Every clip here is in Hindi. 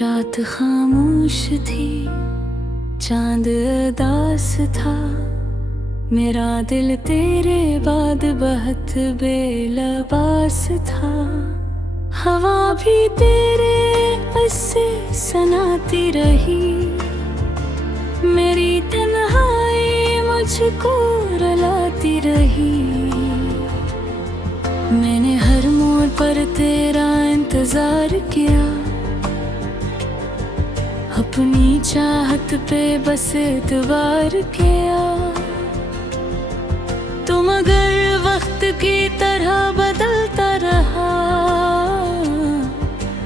रात खामोश थी, चांद उदास था। मेरा दिल तेरे बाद बहुत बेलबास था। हवा भी तेरे किस्से सुनाती रही, मेरी तन्हाई मुझको रुलाती रही। मैंने हर मोड़ पर तेरा इंतजार किया, अपनी चाहत पे बस एतबार किया। तुम अगर वक्त की तरह बदलता रहा,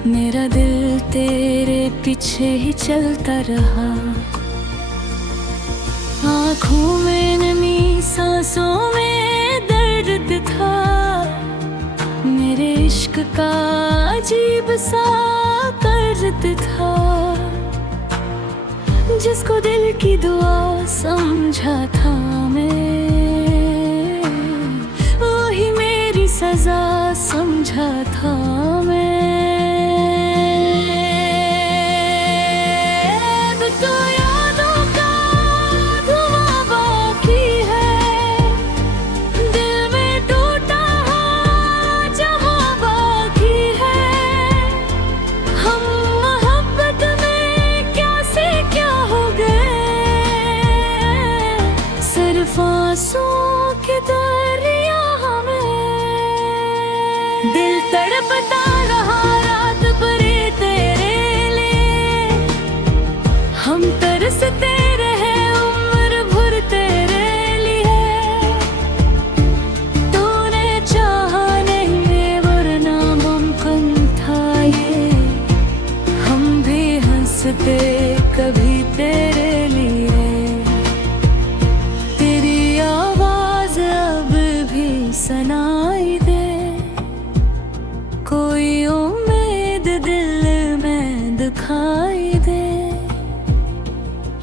मेरा दिल तेरे पीछे ही चलता रहा। आँखों में नमी, सांसों में दर्द था, मेरे इश्क का अजीब सा कर्ज था। जिसको दिल की दुआ समझा था मैं, वही मेरी सजा समझा था मैं। अब तो यादों का धुआं बाकी है, दिल में टूटा जहां बाकी है। हम मोहब्बत में क्या से क्या हो गए, सिर्फ आंसुओं के दरिया में। दिल तड़पता रहा रात भर तेरे लिए, हम तरसते रहे उम्र भर तेरे लिए। तूने चाहा नहीं वरना मुमकिन था ये, हम भी हंसते कभी तेरे लिए। तेरी आवाज अब भी सुनाई दे, कोई उम्मीद दिल में दिखाई दे।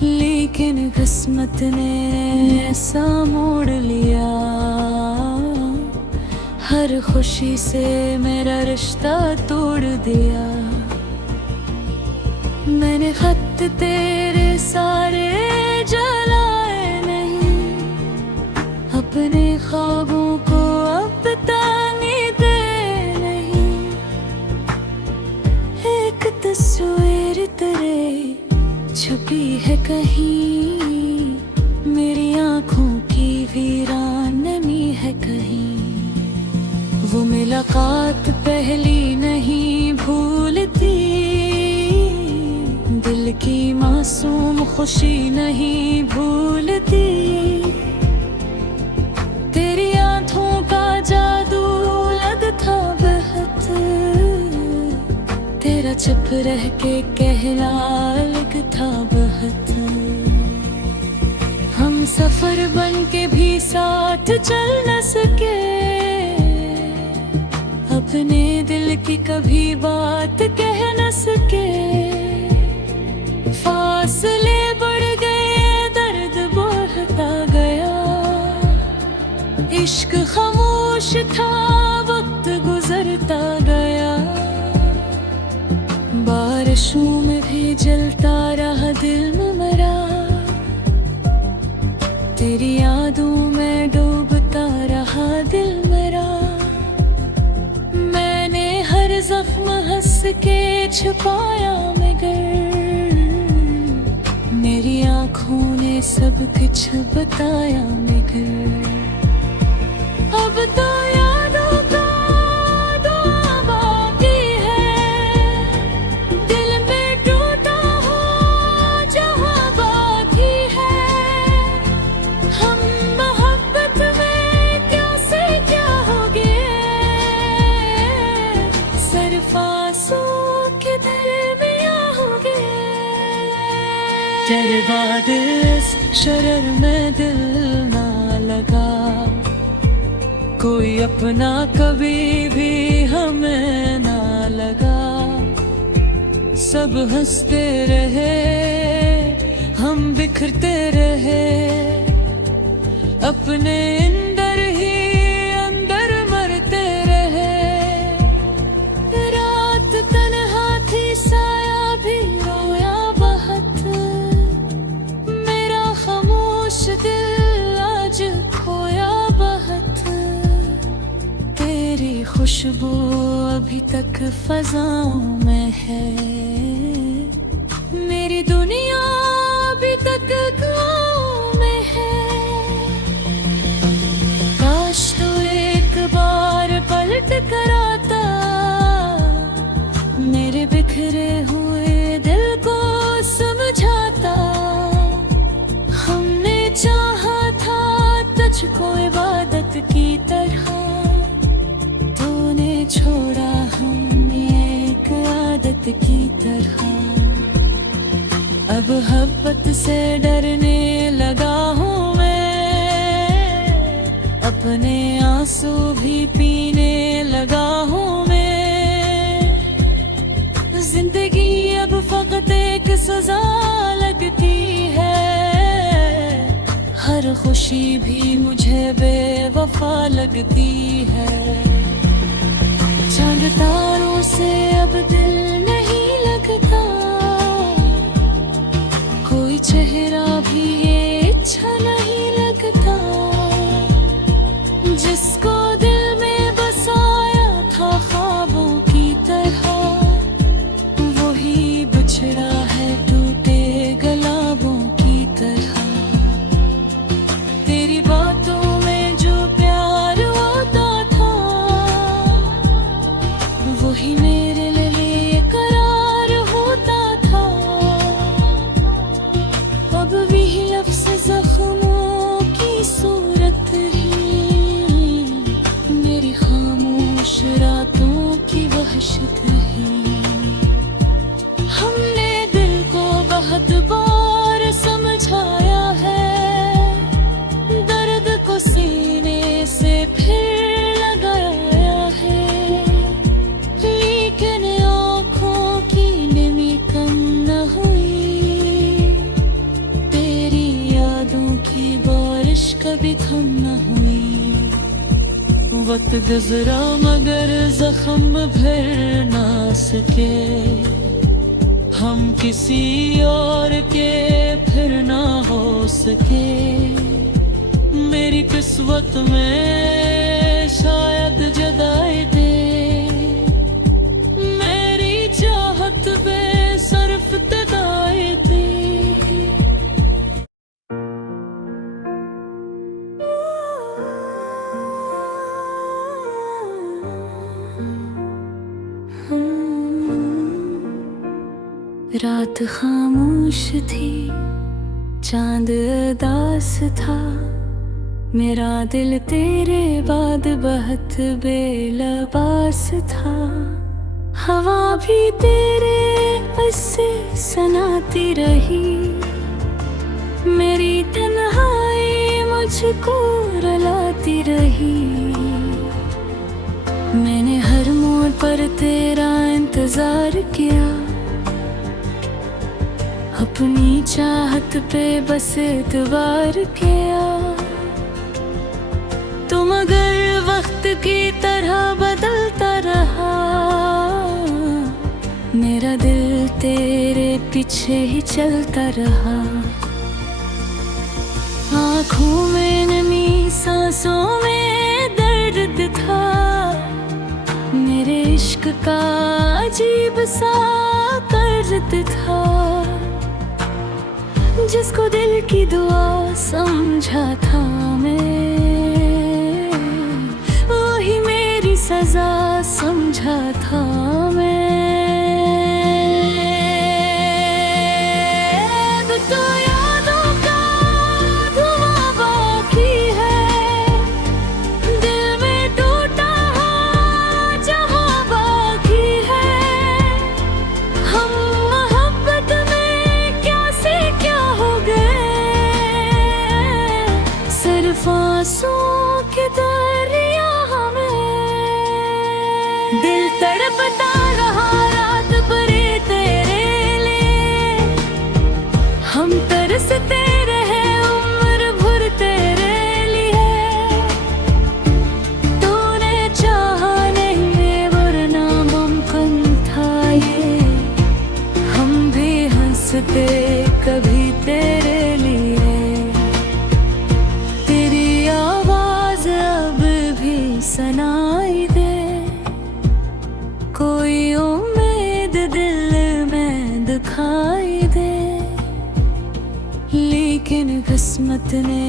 लेकिन किस्मत ने ऐसा मोड़ लिया, हर खुशी से मेरा रिश्ता तोड़ दिया। मैंने खत तेरे सारे जलाए नहीं, अपने ख्वाबों को अब बताने दे नहीं। एक तस्वीर तेरे छुपी है कहीं, मेरी आंखों की वीरान नमी है कहीं। वो मुलाकात पहली नहीं भूलती, दिल की मासूम खुशी नहीं भूलती। तेरी आंखों का जादू अलग था बहुत, तेरा चुप रह के कहना अलग था बहुत। हम सफर बन के भी साथ चल न सके, अपने दिल की कभी बात कह न सके। फासले बढ़ गए, दर्द बढ़ता गया, इश्क खामोश था, वक्त गुजरता गया। बारिशों में भी जलता रहा दिल मेरा, तेरी यादों में डूबता रहा दिल मेरा। मैंने हर जख्म हंस के छुपाया मगर, मेरी आँखों ने सब कुछ बताया मगर। अब तो यादों का धुआं बाकी है, दिल में टूटा हो जहां बाकी है। हम मोहब्बत में क्या से क्या हो गए, सिर्फ आंसू के दरमियां हो गए। तेरे बाद इस शरर में दिल ना लगा, कोई अपना कभी भी हमें ना लगा। सब हंसते रहे, हम बिखरते रहे, अपने अंदर ही अंदर मरते रहे। रात तन्हा थी, साया भी खुशबू अभी तक फजाओं में है, मेरी दुनिया अभी तक गाँव में है। काश तू एक बार पलट कर आता, मेरे बिखरे हुए दिल को समझाता। हमने चाहा था तुझको इबादत की तरह, तूने छोड़ा हमें एक आदत की तरह। अब मोहब्बत से डरने लगा हूँ मैं, अपने आंसू भी पीने लगा हूँ मैं। जिंदगी अब फकत एक सजा लगती है, हर खुशी भी मुझे बेवफा लगती है। चांद तारों से अब दिल नहीं लगता, कोई चेहरा भी ये अच्छा नहीं लगता। जिसको दिल में बसाया था ख्वाबों की तरह, वही बिछड़ा है टूटे गुलाबों की तरह। तेरी बातों में जो प्यार होता था, वही मेरे लिए करार होता था। अब भी लफ्ज़ ज़ख्मों की सूरत ही, मेरी खामोश रातों की वहशत है। हमने दिल को बहुत बार समझाया है, दर्द को सीने से फिर लगाया है। लेकिन आँखों की नमी कम न हुई, तेरी यादों की बारिश कभी थम न हुई। वक्त गुजरा मगर जख्म भर ना सके, हम किसी और के फिर ना हो सके। मेरी किस्मत में शायद जदाई दे, मेरी चाहत बेसर्फ तदाई दे। रात खामोश थी, चांद उदास था, मेरा दिल तेरे बाद बहुत बेलबास था। हवा भी तेरे बसे सुनाती रही, मेरी तन्हाई मुझको रुलाती रही। मैंने हर मोड़ पर तेरा इंतजार किया, अपनी चाहत पे बस एतबार किया। तुम अगर वक्त की तरह बदलता रहा, मेरा दिल तेरे पीछे ही चलता रहा। आँखों में नमी, सांसों में दर्द था, मेरे इश्क का अजीब सा कर्ज था। जिसको दिल की दुआ समझा था मैं, वही मेरी सजा समझा था मैं। अब तो यादों का धुआं बाकी है, दिल में टूटा जहां बाकी है। हम मोहब्बत में क्या से क्या हो गए, सिर्फ आंसुओं के दरिया में। दिल तड़पता रहा रात भर तेरे लिए, हम तरसते रहे उम्र भर तेरे लिए। तूने चाहा नहीं वरना मुमकिन था ये, हम भी हंसते कभी तेरे लिए। तेरी आवाज़ लेकिन किस्मत ने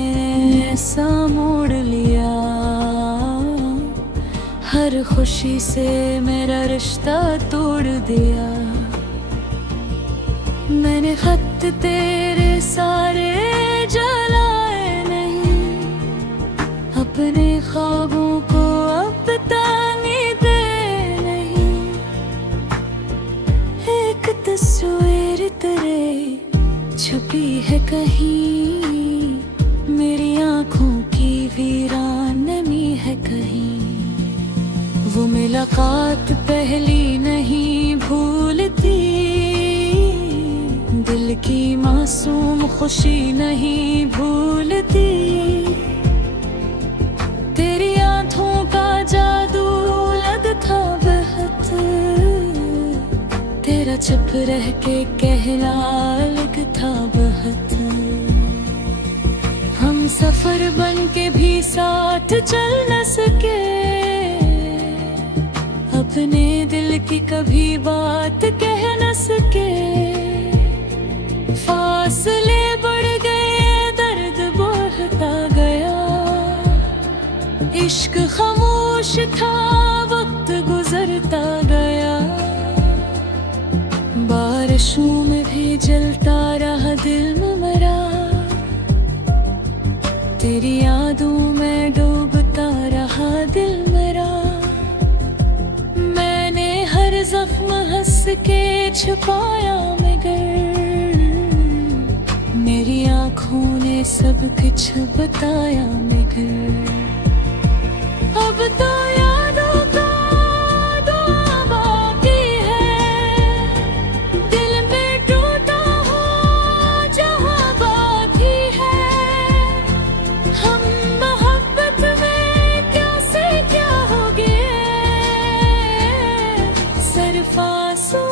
ऐसा मोड़ लिया, हर खुशी से मेरा रिश्ता तोड़ दिया। मैंने खत तेरे सारे जलाए नहीं, अपने ख्वाबों को अब ताने दे नहीं। एक तस्वीर तेरे छुपी है कहीं, मेरी आँखों की वीरानगी है कहीं। वो मुलाकात पहली नहीं भूलती, दिल की मासूम खुशी नहीं भूलती। तेरी आँखों का जादू अलग था बहुत, तेरा चुप रह के कहना अलग था बहुत। हम सफर बन के भी साथ चल न सके, अपने दिल की कभी बात कह न सके। फासले बढ़ गए, दर्द बढ़ता गया, इश्क खामोश था, वक्त गुजरता गया। बारिशों में भी जलता रहा दिल मेरा, तेरी यादों में डूबता रहा दिल मेरा। मैंने हर जख्म हंस के छुपाया मगर, मेरी आँखों ने सब कुछ बताया मगर। अब तो यादों का दुआ बाकी है, दिल में टूटा हो जहाँ बाकी है। हम मोहब्बत में क्या से क्या हो गए, सिर्फ आंसू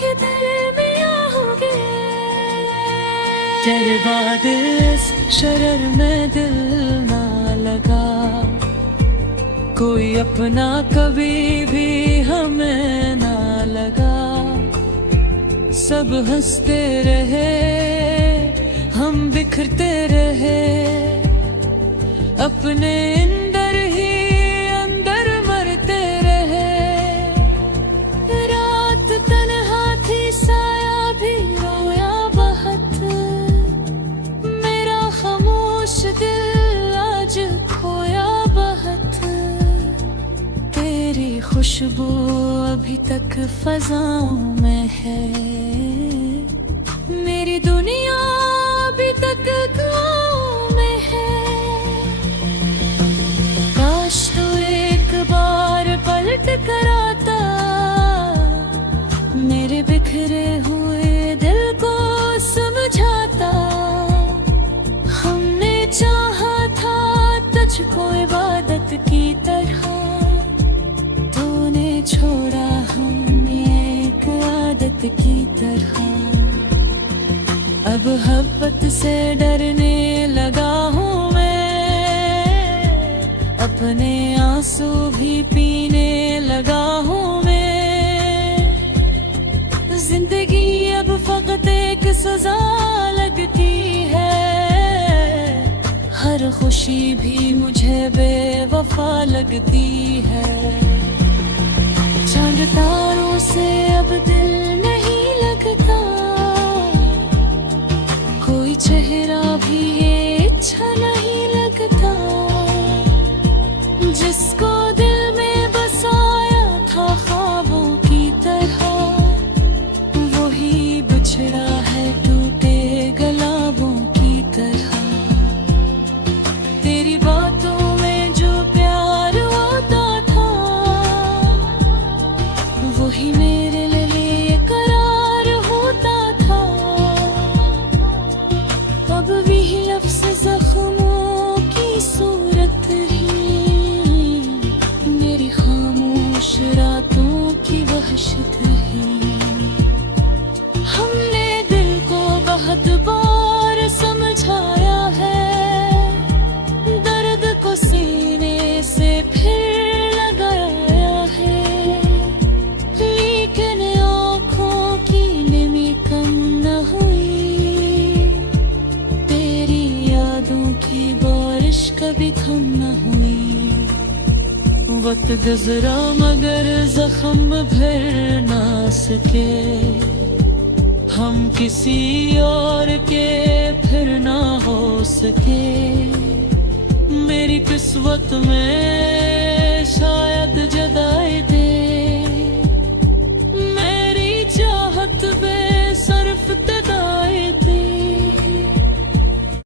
के दरमियाँ हो गए। तेरे बाद इस शरर में दिल ना लगा, कोई अपना कभी भी हमें ना लगा। सब हंसते रहे, हम बिखरते रहे, अपने अंदर ही अंदर मरते रहे। रात तन्हा थी, साया भी रोया बहुत, मेरा खामोश दिल आज खोया बहुत। तेरी खुशबू अभी तक फज़ाओं में है, मेरी दुनिया अभी तक दुआओं में है। काश तू एक बार पलट कर आता, मेरे बिखरे हुए दिल को समझाता। हमने चाहा था तुझको इबादत की तरह, तूने छोड़ा हमें एक आदत की तरह। अब मोहब्बत से डरने लगा हूँ मैं, अपने आंसू भी पीने लगा हूँ मैं। जिंदगी अब फकत एक सजा लगती है, हर खुशी भी मुझे बेवफा लगती है। चांद तारों से अब दिल नहीं लगता, कोई चेहरा भी ये अच्छा नहीं लगता। जिसको दिल में बसाया था ख्वाबों की तरह, वही बिछड़ा है टूटे गुलाबों की तरह। तेरी बातों में जो प्यार होता था, वही मेरे लिए करार होता था। अब भी लफ्ज़ ज़ख्मों की सूरत ही, मेरी खामोश रातों की वहशत ही। हमने दिल को बहुत बार समझाया है, दर्द को सीने से फिर लगाया है। लेकिन आँखों की नमी कम न हुई, कभी थम न हुई। वक्त गुजरा मगर जख्म भर ना सके, हम किसी और के फिर ना हो सके। मेरी किस्मत में शायद